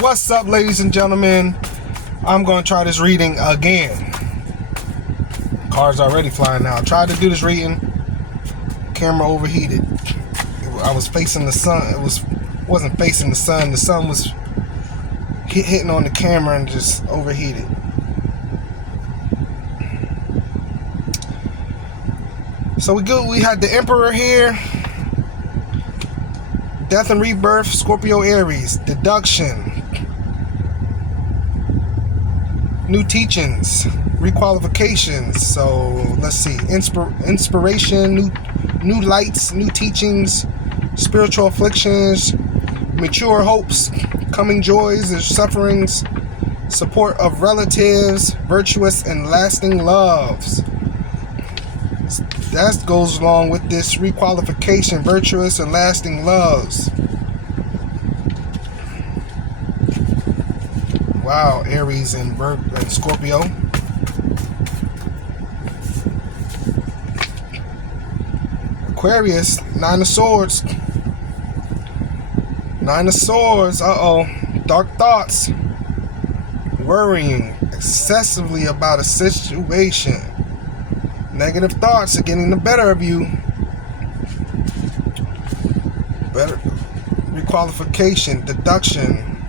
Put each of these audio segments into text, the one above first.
What's up, ladies and gentlemen? I'm going to try this reading again. Car's already flying now. I tried to do this reading. Camera overheated. I was facing the sun. Wasn't facing the sun. The sun was hitting on the camera and just overheated. So we had the Emperor here. Death and rebirth, Scorpio, Aries, deduction, new teachings, requalifications. So let's see, inspiration, new lights, new teachings, spiritual afflictions, mature hopes, coming joys and sufferings, support of relatives, virtuous and lasting loves. That goes along with this requalification, virtuous and lasting loves. Wow, Aries and Scorpio. Aquarius, Nine of Swords. Nine of Swords, dark thoughts. Worrying excessively about a situation. Negative thoughts are getting the better of you. Better requalification, deduction,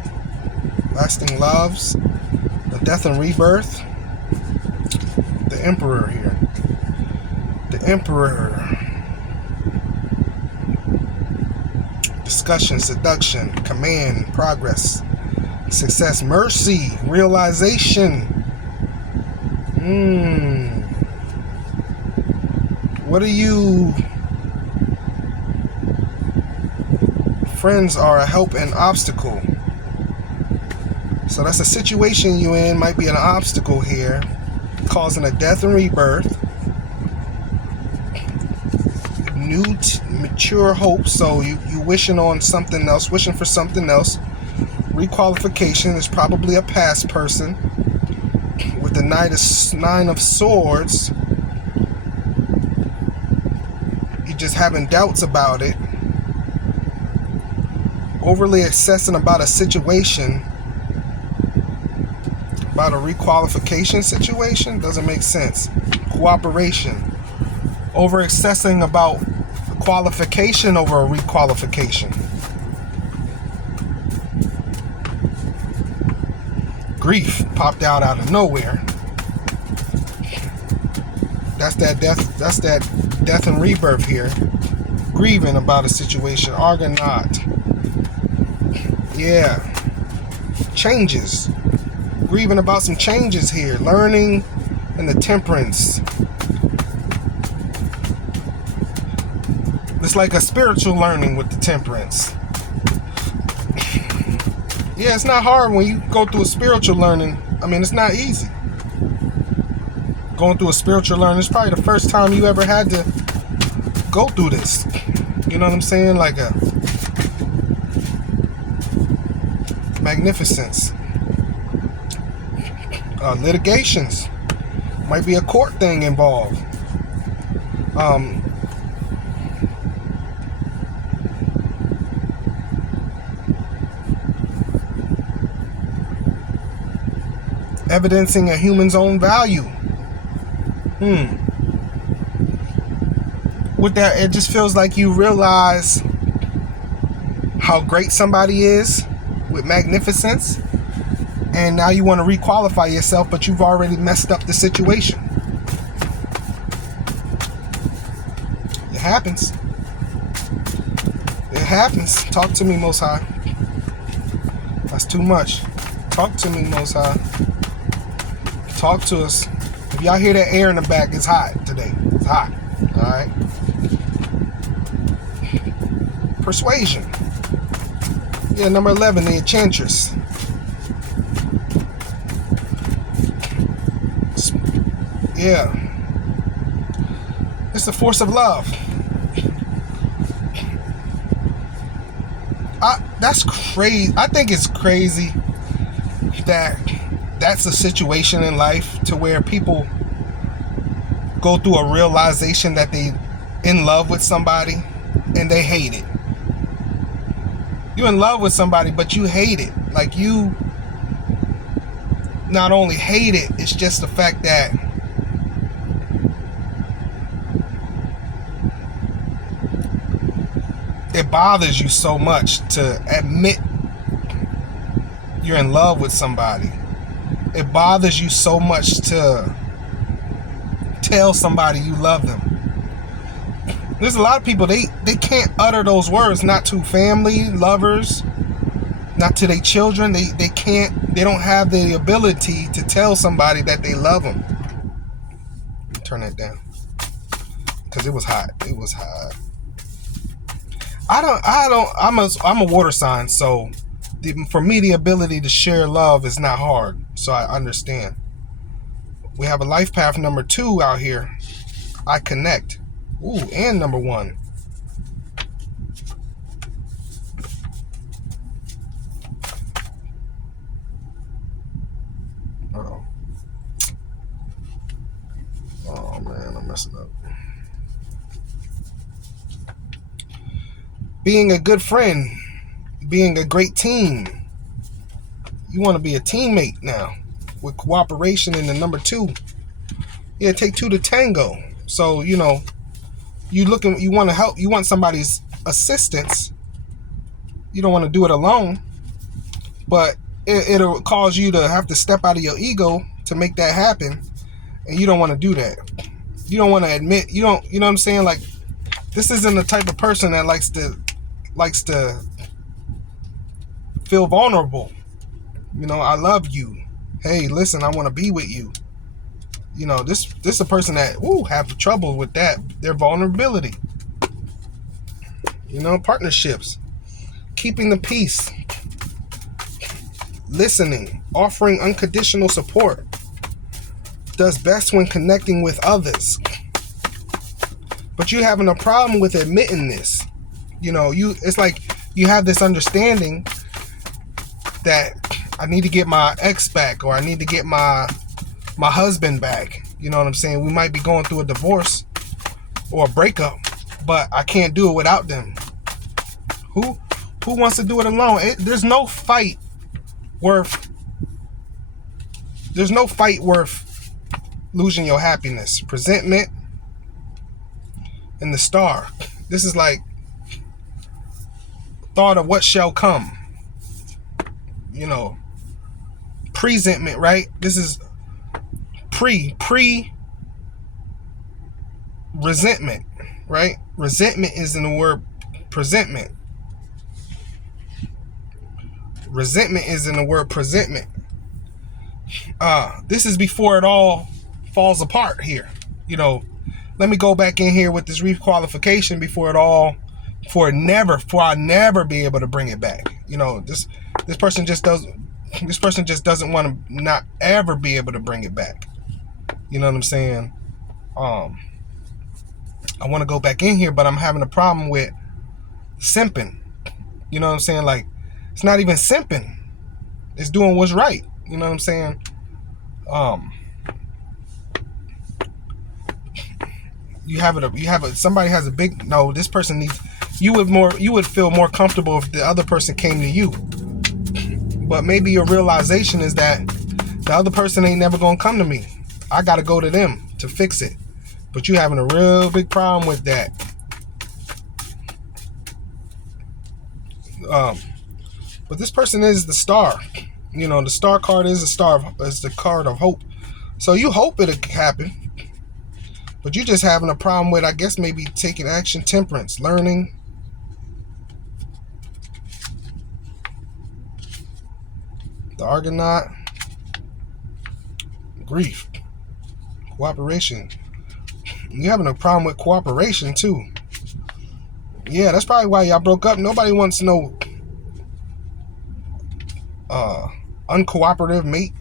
lasting loves, the death and rebirth. The Emperor here. The Emperor. Discussion, seduction, command, progress, success, mercy, realization. What are you? Friends are a help and obstacle. So that's a situation you in, might be an obstacle here, causing a death and rebirth. New mature hope, so you wishing on something else, wishing for something else. Requalification is probably a past person. With the Nine of Swords, just having doubts about it, overly obsessing about a situation, about a requalification situation, doesn't make sense. Cooperation, over obsessing about qualification over a requalification. Grief popped out of nowhere. That's that death and rebirth here. Grieving about a situation. Argonaut. Yeah. Changes. Grieving about some changes here. Learning and the Temperance. It's like a spiritual learning with the Temperance. Yeah, it's not hard when you go through a spiritual learning. I mean, it's not easy. Going through a spiritual learning is probably the first time you ever had to go through this. You know what I'm saying? Like a magnificence. Litigations. Might be a court thing involved. Evidencing a human's own value. With that, it just feels like you realize how great somebody is with magnificence, and now you want to requalify yourself, but you've already messed up the situation. It happens. It happens. Talk to me, Most High. That's too much. Talk to me, Most High. Talk to us. If y'all hear that air in the back, it's hot today. It's hot. Alright? Persuasion. Yeah, number 11, the Enchantress. Yeah. It's the force of love. That's crazy. I think it's crazy that that's a situation in life to where people go through a realization that they in love with somebody and they hate it. You're in love with somebody, but you hate it. Like, you not only hate it, it's just the fact that it bothers you so much to admit you're in love with somebody. It bothers you so much to tell somebody you love them. There's a lot of people, they can't utter those words, not to family, lovers, not to their children. They don't have the ability to tell somebody that they love them. Turn that down, because it was hot. I'm a water sign, so for me, the ability to share love is not hard, so I understand. We have a life path number 2 out here. I connect. Ooh, and number 1. Uh-oh. Oh, man, I'm messing up. Being a good friend. Being a great team. You want to be a teammate now. With cooperation in the number 2. Yeah, take 2 to tango. So, you know, you want to help, you want somebody's assistance. You don't want to do it alone. But it'll cause you to have to step out of your ego to make that happen. And you don't want to do that. You don't want to admit, you know what I'm saying? Like, this isn't the type of person that likes to feel vulnerable. You know, I love you. Hey, listen, I want to be with you. You know, this is a person that have trouble with that, their vulnerability. You know, partnerships, keeping the peace, listening, offering unconditional support, does best when connecting with others. But you're having a problem with admitting this. You know, it's like you have this understanding that I need to get my ex back, or I need to get my husband back. You know what I'm saying? We might be going through a divorce or a breakup, but I can't do it without them. Who wants to do it alone? There's no fight worth losing your happiness. Presentment and the Star. This is like thought of what shall come. You know, presentment, right? This is pre resentment, right? Resentment is in the word presentment. Resentment is in the word presentment. This is before it all falls apart here. You know, let me go back in here with this requalification before I never be able to bring it back. You know, this person just doesn't want to not ever be able to bring it back. You know what I'm saying? I want to go back in here, but I'm having a problem with simping. You know what I'm saying? Like, it's not even simping. It's doing what's right. You know what I'm saying? Somebody has a big, no, this person needs, you would feel more comfortable if the other person came to you. But maybe your realization is that the other person ain't never gonna come to me. I gotta go to them to fix it. But you having a real big problem with that. But this person is the Star. You know, the Star card is the card of hope. So you hope it'll happen. But you're just having a problem with, I guess, maybe taking action. Temperance, learning. The Argonaut. Grief. Cooperation. You're having a problem with cooperation too. Yeah, that's probably why y'all broke up. Nobody wants no uncooperative mate.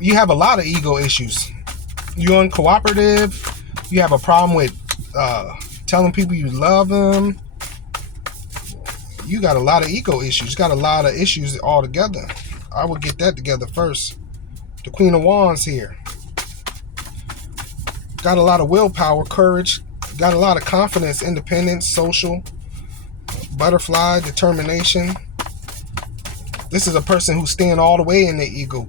You have a lot of ego issues. You're uncooperative. You have a problem with telling people you love them. You got a lot of ego issues. You got a lot of issues altogether. I would get that together first. The Queen of Wands here. Got a lot of willpower, courage. Got a lot of confidence, independence, social, butterfly, determination. This is a person who's staying all the way in their ego.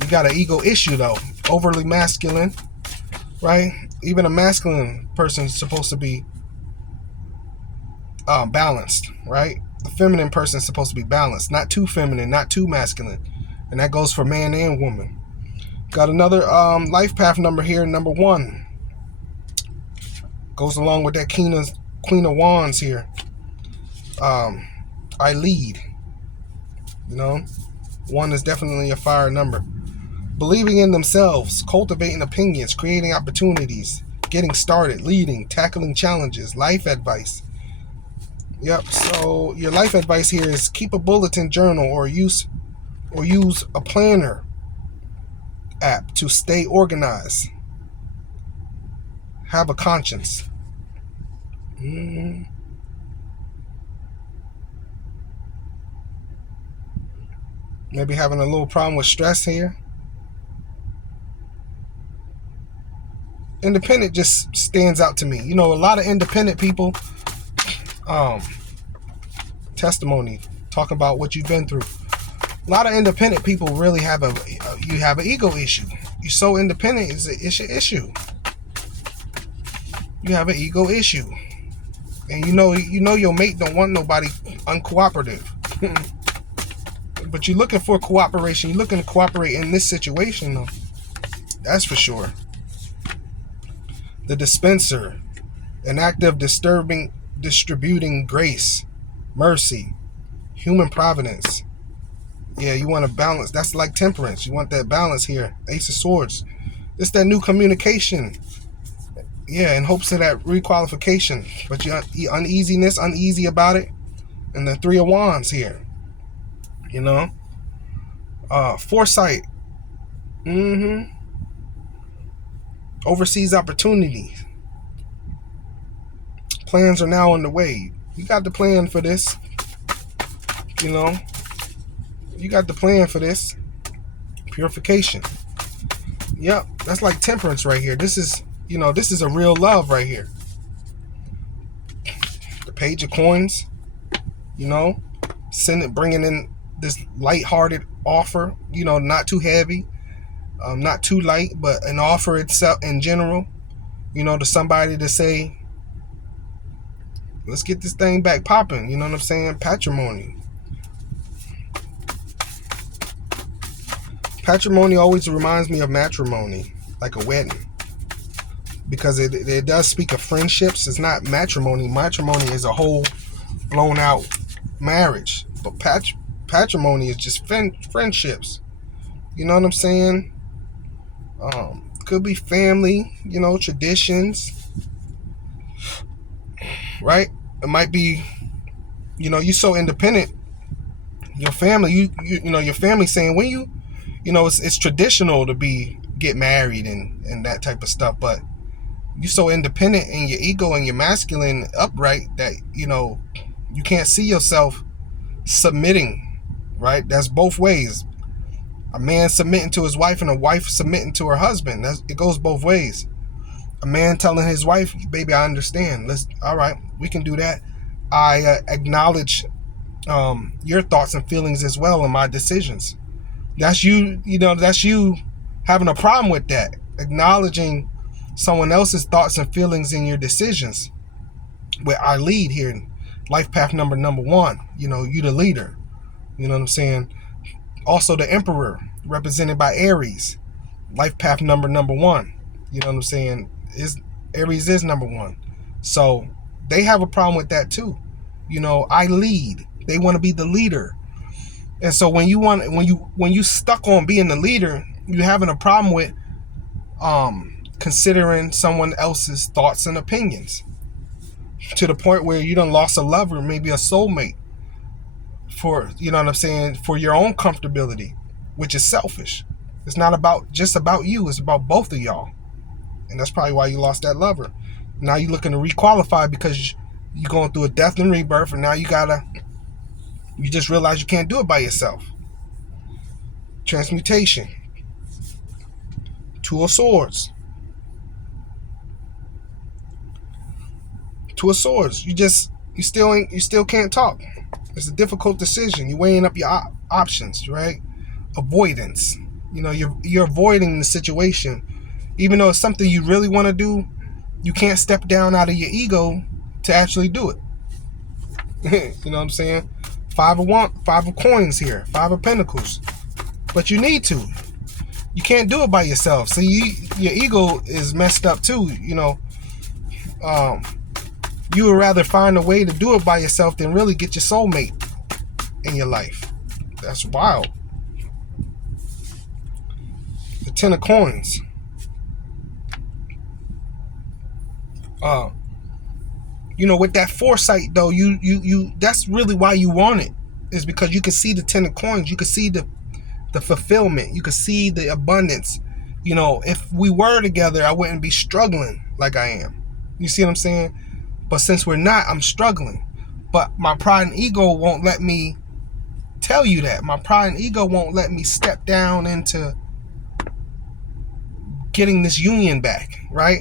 You got an ego issue though. Overly masculine, right? Even a masculine person is supposed to be balanced, right? The feminine person is supposed to be balanced, not too feminine, not too masculine. And that goes for man and woman. Got another life path number here, number 1. Goes along with that Queen of Wands here. I lead. You know, 1 is definitely a fire number. Believing in themselves, cultivating opinions, creating opportunities, getting started, leading, tackling challenges, life advice. Yep, so your life advice here is keep a bulletin journal or use a planner app to stay organized. Have a conscience. Maybe having a little problem with stress here. Independent just stands out to me. You know, a lot of independent people, testimony, talk about what you've been through. A lot of independent people really have you have an ego issue. You're so independent, it's an issue. You have an ego issue. And you know your mate don't want nobody uncooperative. But you're looking for cooperation. You're looking to cooperate in this situation, though. That's for sure. The dispenser, an act of distributing grace, mercy, human providence. Yeah, you want to balance. That's like temperance. You want that balance here. Ace of Swords. It's that new communication. Yeah, in hopes of that requalification. But you uneasy about it. And the 3 of Wands here. You know? Foresight. Overseas opportunities. Plans are now on the way. You got the plan for this. You know? You got the plan for this. Purification. Yep, that's like temperance right here. This is a real love right here. The Page of Coins. You know? Bringing in this light-hearted offer. You know, not too heavy. Not too light, but an offer itself in general, you know, to somebody to say, let's get this thing back popping. You know what I'm saying? Patrimony. Patrimony always reminds me of matrimony, like a wedding, because it does speak of friendships. It's not matrimony. Matrimony is a whole blown out marriage, but patrimony is just friendships. You know what I'm saying? Could be family, you know, traditions, right? It might be, you know, you're so independent. Your family, you know, your family saying when you know, it's traditional to get married and that type of stuff, but you're so independent in your ego and your masculine upright that, you know, you can't see yourself submitting, right? That's both ways. A man submitting to his wife and a wife submitting to her husband. It goes both ways. A man telling his wife, baby, I understand. All right, we can do that. I acknowledge your thoughts and feelings as well in my decisions. That's you know, that's you having a problem with that. Acknowledging someone else's thoughts and feelings in your decisions. Where I lead here in life path number 1. You know, you the leader. You know what I'm saying? Also, the Emperor, represented by Aries, life path number 1. You know what I'm saying? Aries is number 1. So they have a problem with that too. You know, I lead. They want to be the leader. And so when you stuck on being the leader, you're having a problem with considering someone else's thoughts and opinions, to the point where you done lost a lover, maybe a soulmate, for, you know what I'm saying, for your own comfortability, which is selfish. It's not just about you, it's about both of y'all. And that's probably why you lost that lover. Now you're looking to requalify because you're going through a death and rebirth, and now you just realize you can't do it by yourself. Transmutation. 2 of Swords. Two of Swords. You still can't talk. It's a difficult decision. You're weighing up your options, right? Avoidance. You're avoiding the situation, even though it's something you really want to do. You can't step down out of your ego to actually do it. You know what I'm saying? Five of coins here. Five of Pentacles. But you need to. You can't do it by yourself. See, your ego is messed up too. You would rather find a way to do it by yourself than really get your soulmate in your life. That's wild. The Ten of Coins. With that foresight though, you that's really why you want it, is because you can see the Ten of Coins. You can see the fulfillment. You can see the abundance. If we were together, I wouldn't be struggling like I am. You see what I'm saying? But since we're not, I'm struggling. But my pride and ego won't let me tell you that. My pride and ego won't let me step down into getting this union back, right?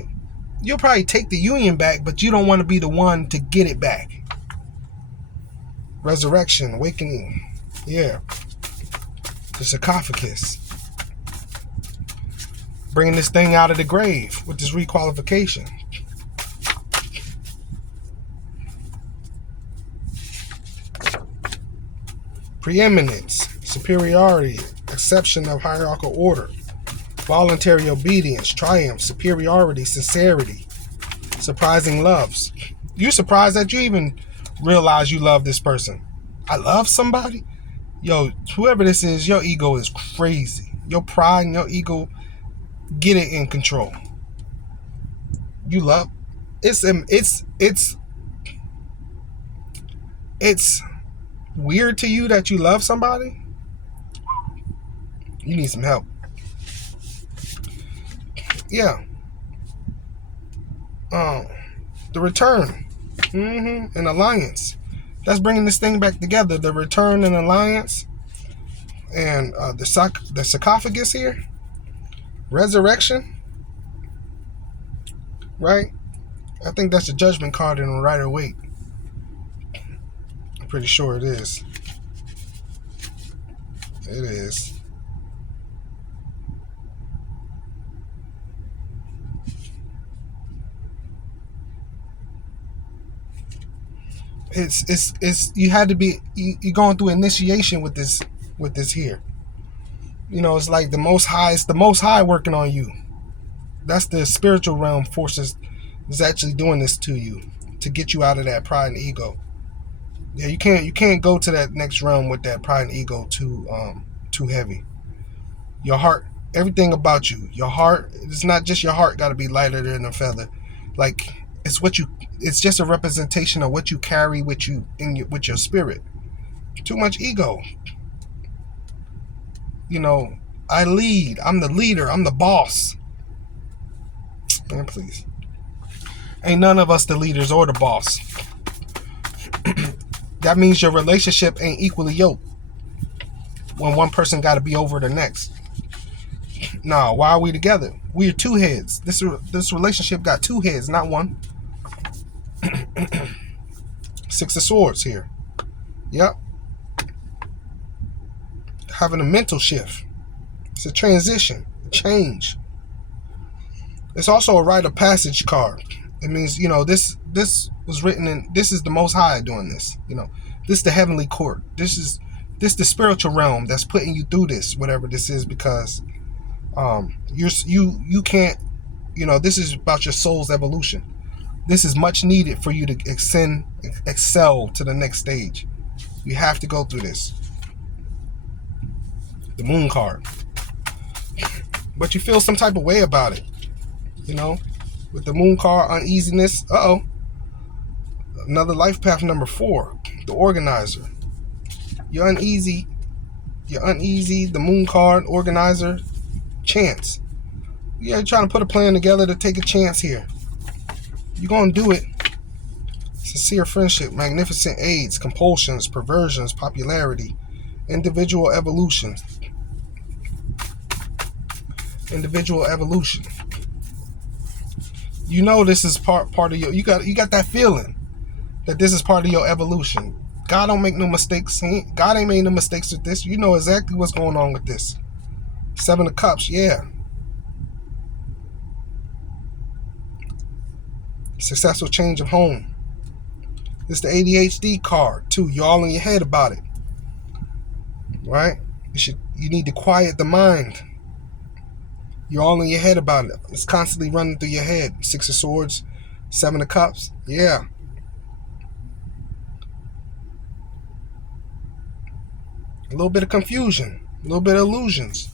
You'll probably take the union back, but you don't want to be the one to get it back. Resurrection, awakening. Yeah. The sarcophagus. Bringing this thing out of the grave with this requalification. Preeminence, superiority, exception of hierarchical order, voluntary obedience, triumph, superiority, sincerity, surprising loves. You surprised that you even realize you love this person. I love somebody? Yo, whoever this is, your ego is crazy. Your pride and your ego, get it in control. You love. It's weird to you that you love somebody. You need some help. Yeah. The return. An alliance. That's bringing this thing back together. The return and alliance. And the sarcophagus here. Resurrection. Right? I think that's the Judgment card in the Rider-Waite. I'm pretty sure it is. It is. It's you had to be, you're going through initiation with this here. It's like the Most High working on you. That's the spiritual realm forces is actually doing this to you to get you out of that pride and ego. Yeah, you can't go to that next realm with that pride and ego too heavy. Your heart, everything about you, your heart, it's not just your heart got to be lighter than a feather. Like it's just a representation of what you carry with you with your spirit. Too much ego. I lead. I'm the leader. I'm the boss. Man, please. Ain't none of us the leaders or the boss. That means your relationship ain't equally yoked. When one person got to be over the next. No, why are we together? We're two heads. This relationship got two heads, not one. Six of Swords here. Yep. Having a mental shift. It's a transition, a change. It's also a rite of passage card. It means, this was written in, this is the Most High doing this. This is the heavenly court. This is the spiritual realm that's putting you through this, whatever this is, because you can't, this is about your soul's evolution. This is much needed for you to excel to the next stage. You have to go through this. The Moon card. But you feel some type of way about it. With the Moon card, uneasiness. Another life path number 4. The Organizer. You're uneasy. The Moon card, Organizer. Chance. You're trying to put a plan together to take a chance here. You're going to do it. Sincere friendship, magnificent aids, compulsions, perversions, popularity, individual evolution. Individual evolution. This is part of you got that feeling. that this is part of your evolution. God don't make no mistakes. God ain't made no mistakes with this. You know exactly what's going on with this. 7 of Cups, yeah. Successful change of home. It's the ADHD card too. You're all in your head about it, right? You need to quiet the mind. You're all in your head about it. It's constantly running through your head. 6 of Swords, 7 of Cups, yeah. A little bit of confusion, a little bit of illusions.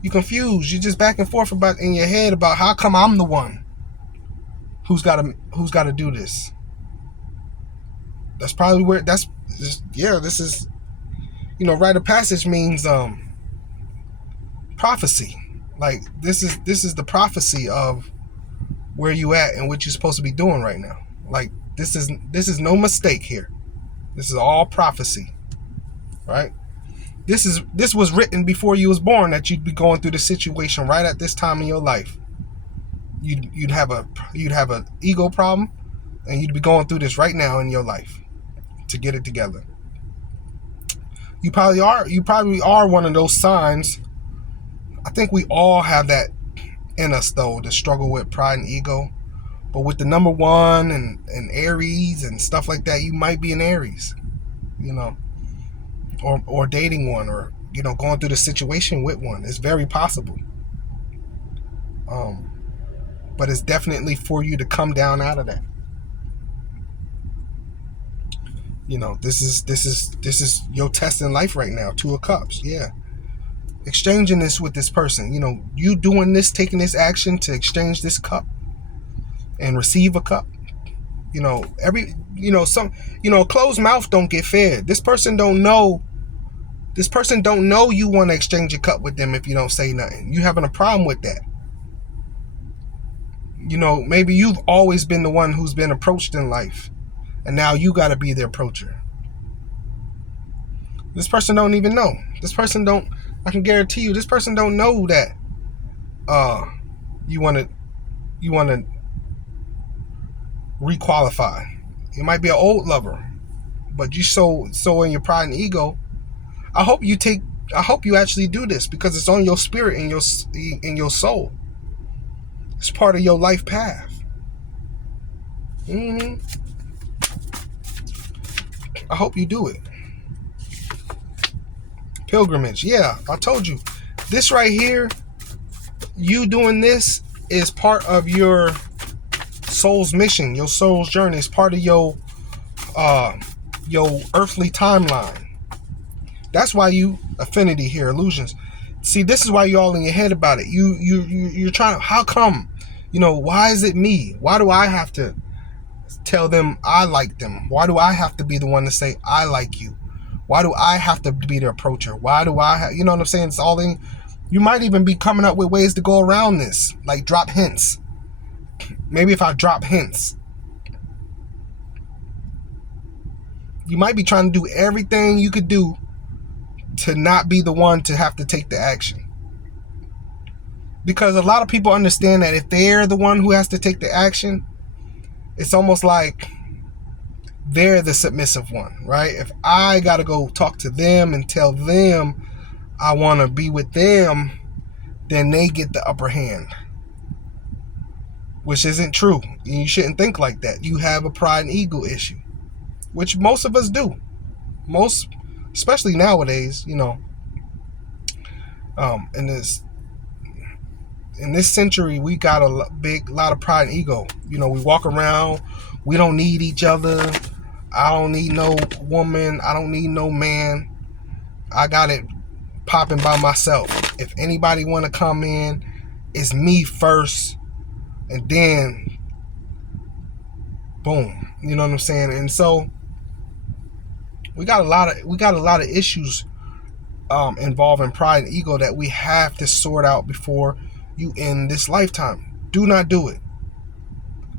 You confused. You're just back and forth about in your head about how come I'm the one who's got to do this. That's probably where this is, rite of passage means prophecy. Like this is the prophecy of where you at and what you're supposed to be doing right now. Like this is no mistake here. This is all prophecy, right? This was written before you was born, that you'd be going through the situation right at this time in your life. You'd have a ego problem, and you'd be going through this right now in your life to get it together. You probably are one of those signs. I think we all have that in us though, to struggle with pride and ego. But with the number 1 and Aries and stuff like that, you might be an Aries, or dating one, or going through the situation with one. It's very possible. But it's definitely for you to come down out of that. This is your test in life right now. 2 of Cups, yeah. Exchanging this with this person. You doing this, taking this action to exchange this cup and receive a cup. A closed mouth don't get fed. This person don't know you want to exchange a cup with them if you don't say nothing. You having a problem with that. Maybe you've always been the one who's been approached in life, and now you got to be the approacher. This person don't even know. I can guarantee you, this person don't know that you want to requalify. It might be an old lover, but you so in your pride and ego. I hope you actually do this, because it's on your spirit and your soul. It's part of your life path. I hope you do it. Pilgrimage, yeah, I told you. This right here, you doing this is part of your soul's mission, your soul's journey. It's part of your earthly timeline. That's why you affinity here, illusions. See, this is why you're all in your head about it. You're trying to, how come? Why is it me? Why do I have to tell them I like them? Why do I have to be the one to say I like you? Why do I have to be the approacher? Why do I have, you know what I'm saying? It's all in. You might even be coming up with ways to go around this, like drop hints. Maybe if I drop hints, you might be trying to do everything you could do to not be the one to have to take the action. Because a lot of people understand that if they're the one who has to take the action, it's almost like they're the submissive one, right? If I got to go talk to them and tell them I want to be with them, then they get the upper hand, which isn't true. You shouldn't think like that. You have a pride and ego issue, which most of us do. Most, especially nowadays, in this century, we got a lot of pride and ego. We walk around, we don't need each other. I don't need no woman. I don't need no man. I got it popping by myself. If anybody want to come in, it's me first, and then boom. You know what I'm saying? And so we got a lot of issues involving pride and ego that we have to sort out before you end this lifetime. Do not do it.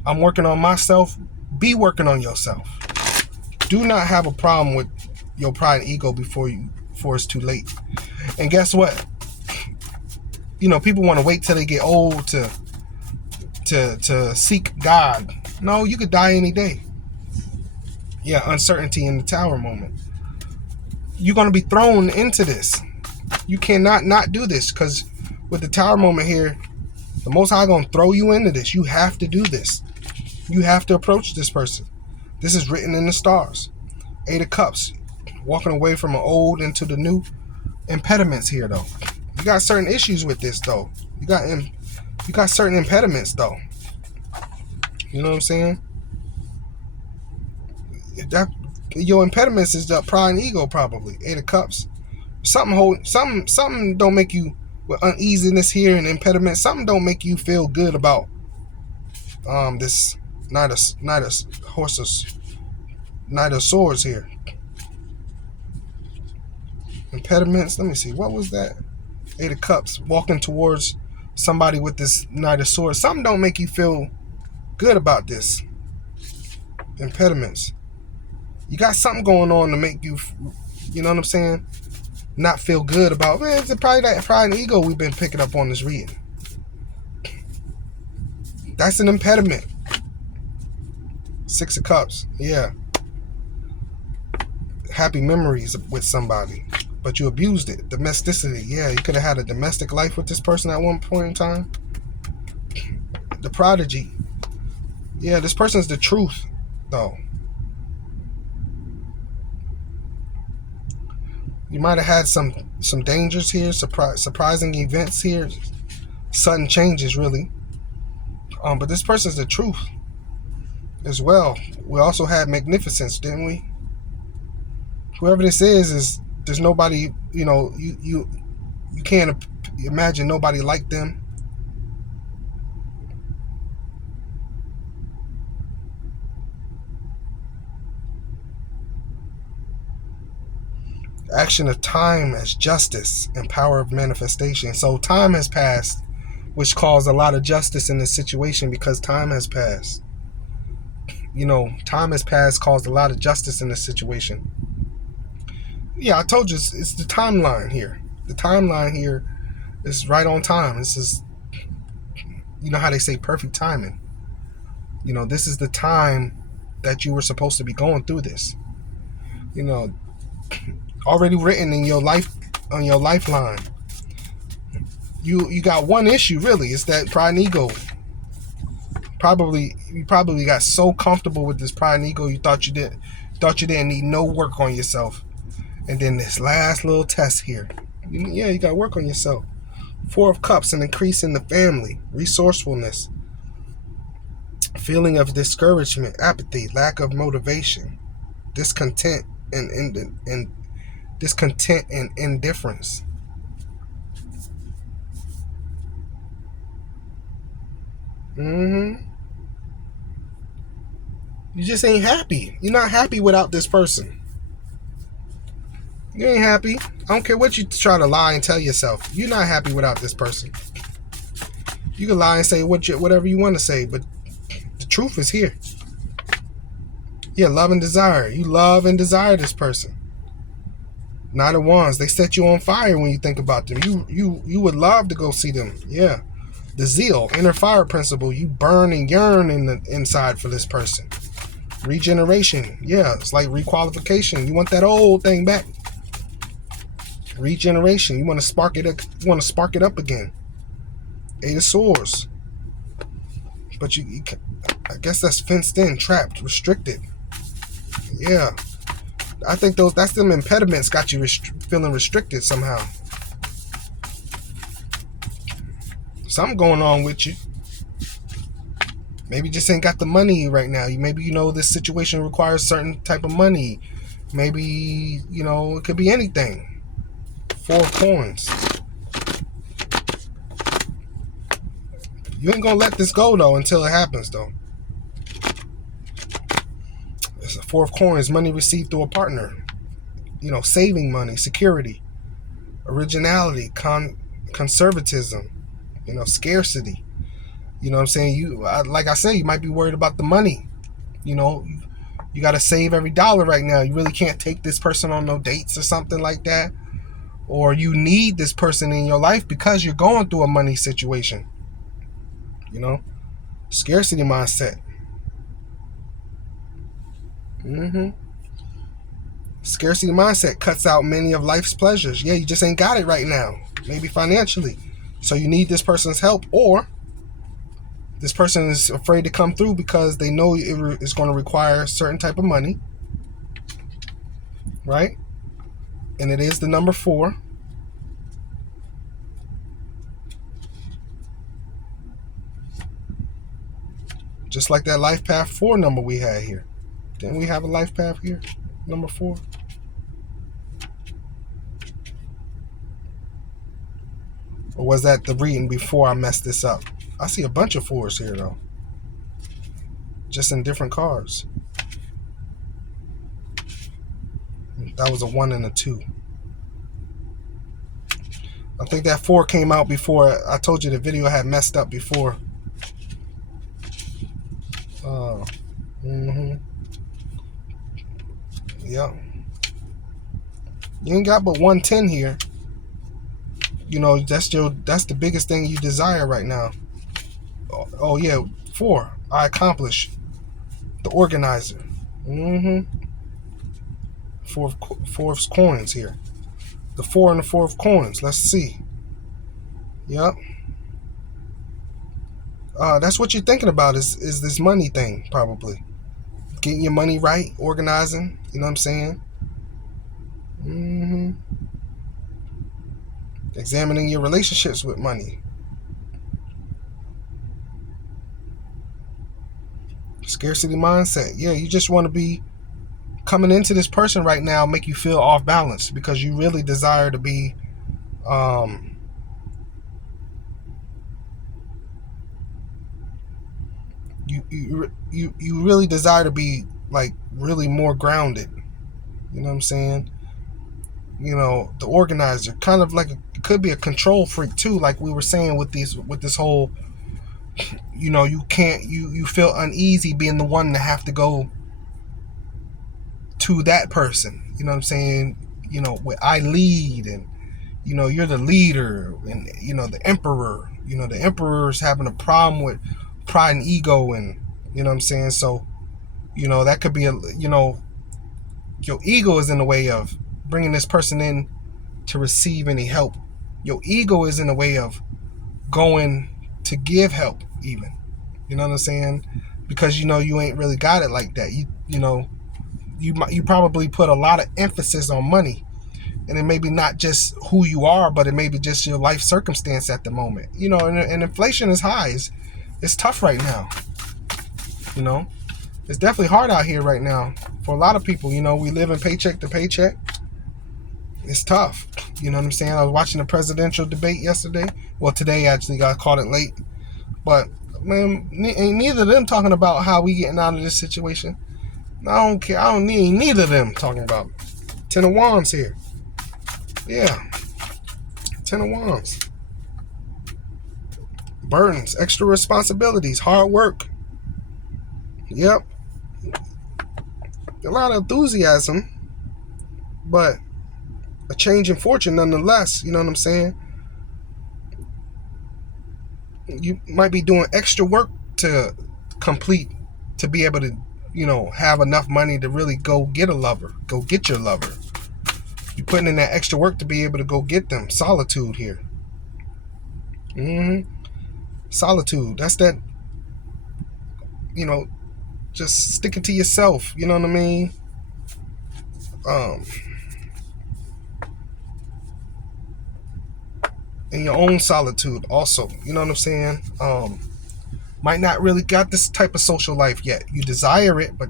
I'm working on myself. Be working on yourself. Do not have a problem with your pride and ego before it's too late. And guess what? People want to wait till they get old to seek God. No, you could die any day. Yeah, uncertainty in the Tower moment. You're going to be thrown into this. You cannot not do this, because with the Tower moment here, the Most High going to throw you into this. You have to do this. You have to approach this person. This is written in the stars. 8 of Cups, walking away from an old into the new. Impediments here, though. You got certain issues with this, though. You got certain impediments, though. You know what I'm saying? That your impediments is the pride and ego, probably. 8 of Cups. Something don't make you, with uneasiness here and impediments. Something don't make you feel good about this Knight of Swords here. Impediments. Let me see. What was that? 8 of Cups. Walking towards somebody with this Knight of Swords. Something don't make you feel good about this. Impediments. You got something going on to make you, you know what I'm saying, not feel good about. Man, it's probably that pride and ego we've been picking up on this reading. That's an impediment. 6 of Cups. Yeah. Happy memories with somebody, but you abused it. Domesticity. Yeah, you could have had a domestic life with this person at one point in time. The Prodigy. Yeah, this person's the truth, though. You might have had some dangers here, surprising events here, sudden changes, really. But this person's the truth as well. We also had magnificence, didn't we? Whoever this is there's nobody, you can't imagine nobody like them. Action of time as justice and power of manifestation. So time has passed, which caused a lot of justice in this situation, because time has passed. Time has passed, caused a lot of justice in this situation. Yeah, I told you, it's the timeline here. The timeline here is right on time. This is, you know how they say perfect timing. This is the time that you were supposed to be going through this. Already written in your life, on your lifeline. You got one issue, really. It's that pride and ego. You probably got so comfortable with this pride and ego, you thought you didn't need no work on yourself. And then this last little test here. Yeah, you got to work on yourself. 4 of Cups, an increase in the family, resourcefulness, feeling of discouragement, apathy, lack of motivation, discontent and discontent and indifference. You just ain't happy. You're not happy without this person. You ain't happy. I don't care what you try to lie and tell yourself. You're not happy without this person. You can lie and say whatever you want to say, but the truth is here. Yeah, love and desire. You love and desire this person. Knight of Wands. They set you on fire when you think about them. You would love to go see them. Yeah. The zeal, inner fire principle. You burn and yearn in the inside for this person. Regeneration. Yeah, it's like requalification. You want that old thing back. Regeneration. You want to spark it. You want to spark it up again. 8 of Swords. But you I guess that's fenced in, trapped, restricted. Yeah. I think that's them impediments got you feeling restricted somehow. Something going on with you. Maybe you just ain't got the money right now. Maybe this situation requires certain type of money. Maybe, it could be anything. 4 of Coins. You ain't gonna let this go though until it happens though. It's a 4 of Coins, money received through a partner. Saving money, security, originality, conservatism, scarcity. You know what I'm saying? Like I said, you might be worried about the money. You got to save every dollar right now. You really can't take this person on no dates or something like that. Or you need this person in your life because you're going through a money situation. Scarcity mindset. Scarcity mindset cuts out many of life's pleasures. Yeah, you just ain't got it right now. Maybe financially. So you need this person's help, or this person is afraid to come through because they know it's going to require a certain type of money. Right? And it is the number 4. Just like that life path 4 number we had here. Didn't we have a life path here? Number 4. Or was that the reading before I messed this up? I see a bunch of 4s here though. Just in different cards. That was a 1 and a 2. I think that 4 came out before. I told you the video had messed up before. Yeah. You ain't got but 110 here. You know, that's the biggest thing you desire right now. Oh yeah, 4. I accomplished. The organizer. Four of coins here. The 4 and the 4 of coins. Let's see. Yep. That's what you're thinking about is this money thing, probably. Getting your money right, organizing, you know what I'm saying? Examining your relationships with money. Scarcity mindset. Yeah, you just want to be coming into this person right now, make you feel off balance because you really desire to be you really desire to be like really more grounded. You know what I'm saying? You know, the organizer, kind of like it could be a control freak too, like we were saying with this whole, you know, you feel uneasy being the one to have to go to that person. You know what I'm saying? You know, where I lead, and you know, you're the leader, and you know, the emperor. You know, the emperor's having a problem with pride and ego, and you know what I'm saying? So, you know, that could be you know, your ego is in the way of bringing this person in to receive any help. Your ego is in the way of going to give help even. You know what I'm saying? Because you know you ain't really got it like that. You know, you probably put a lot of emphasis on money, and it may be not just who you are, but it may be just your life circumstance at the moment. You know, and inflation is high. It's tough right now. You know, it's definitely hard out here right now for a lot of people. You know, we live in paycheck to paycheck. It's tough. You know what I'm saying? I was watching the presidential debate yesterday. Well, today actually, got caught it late. But man, ain't neither of them talking about how we getting out of this situation. I don't care. I don't need neither of them talking about it. 10 of Wands here. Yeah. 10 of Wands. Burdens, extra responsibilities, hard work. Yep. A lot of enthusiasm, but a change in fortune nonetheless. You know what I'm saying? You might be doing extra work to complete, to be able to, you know, have enough money to really go get a lover, go get your lover. You're putting in that extra work to be able to go get them. Solitude here. Solitude. That's that, you know, just sticking to yourself. You know what I mean? In your own solitude also. You know what I'm saying? Might not really got this type of social life yet. You desire it, but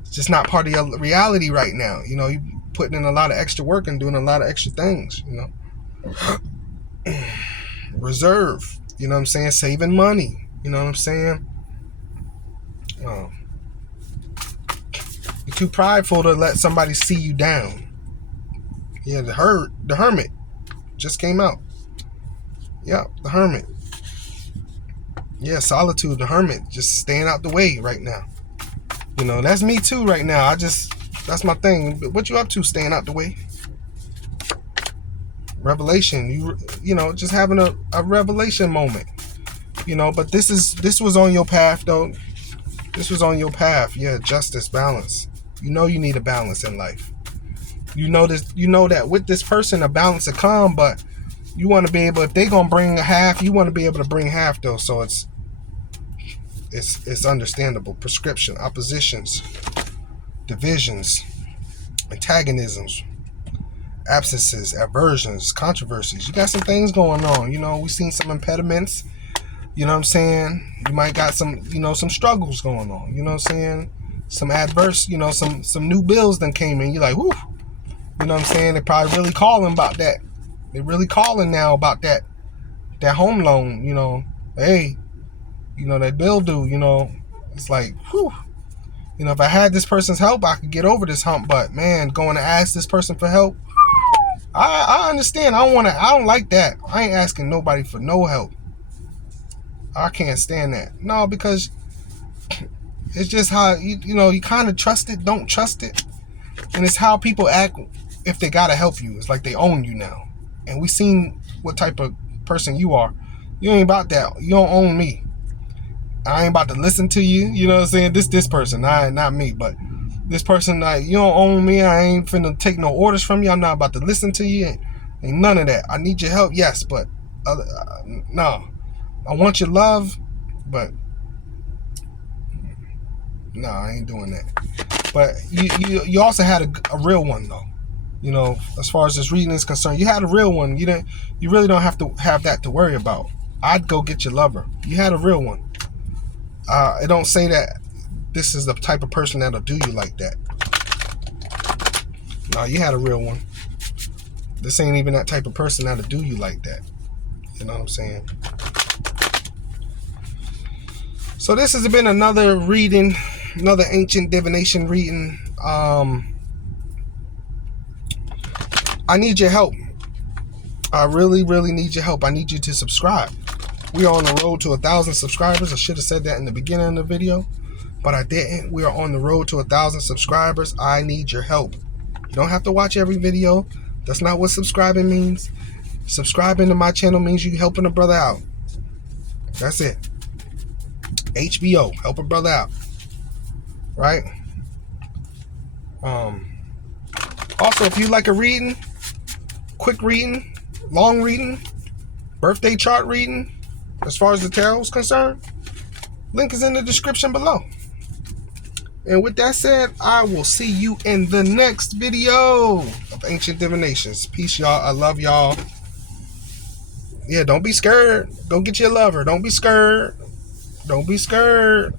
it's just not part of your reality right now. You know, you putting in a lot of extra work and doing a lot of extra things, you know. Reserve, you know what I'm saying? Saving money, you know what I'm saying? You're too prideful to let somebody see you down. Yeah, the Hermit just came out. Yeah, the Hermit. Yeah, solitude, the Hermit, just staying out the way right now. You know, that's me too right now. That's my thing. What you up to, staying out the way? Revelation, you know, just having a revelation moment. You know, but this was on your path though. This was on your path. Yeah, justice, balance. You know you need a balance in life. You know this. You know that with this person, a balance will come, but you want to be able. If they gonna bring a half, you want to be able to bring half though. So it's understandable. Prescription, oppositions, divisions, antagonisms, absences, aversions, controversies. You got some things going on. You know, we've seen some impediments. You know what I'm saying? You might got some, some struggles going on. You know what I'm saying? Some adverse, some new bills that came in. You're like, whoo. You know what I'm saying? They're probably really calling about that. They're really calling now about that home loan. Hey, that bill due. It's like, whew. If I had this person's help, I could get over this hump. But man, going to ask this person for help, I understand. I don't like that. I ain't asking nobody for no help. I can't stand that. No, because it's just how you kind of trust it, don't trust it, and it's how people act if they gotta help you. It's like they own you now, and we seen what type of person you are. You ain't about that. You don't own me. I ain't about to listen to you. You know what I'm saying? This person, not me, but this person. You don't own me. I ain't finna take no orders from you. I'm not about to listen to you. Ain't none of that. I need your help, yes, but no. I want your love, but no, I ain't doing that. But you also had a real one though. As far as this reading is concerned, you had a real one. You really don't have to have that to worry about. I'd go get your lover. You had a real one. It don't say that this is the type of person that'll do you like that. No, you had a real one. This ain't even that type of person that'll do you like that. You know what I'm saying? So this has been another reading, another ancient divination reading. I need your help. I really, really need your help. I need you to subscribe. We are on the road to 1,000 subscribers. I should have said that in the beginning of the video, but I didn't. We are on the road to 1,000 subscribers. I need your help. You don't have to watch every video. That's not what subscribing means. Subscribing to my channel means you helping a brother out. That's it. HBO, help a brother out. Right? Also, if you like a reading, quick reading, long reading, birthday chart reading, as far as the tarot is concerned, link is in the description below. And with that said, I will see you in the next video of Ancient Divinations. Peace, y'all. I love y'all. Yeah, don't be scared. Go get your lover. Don't be scared. Don't be scared.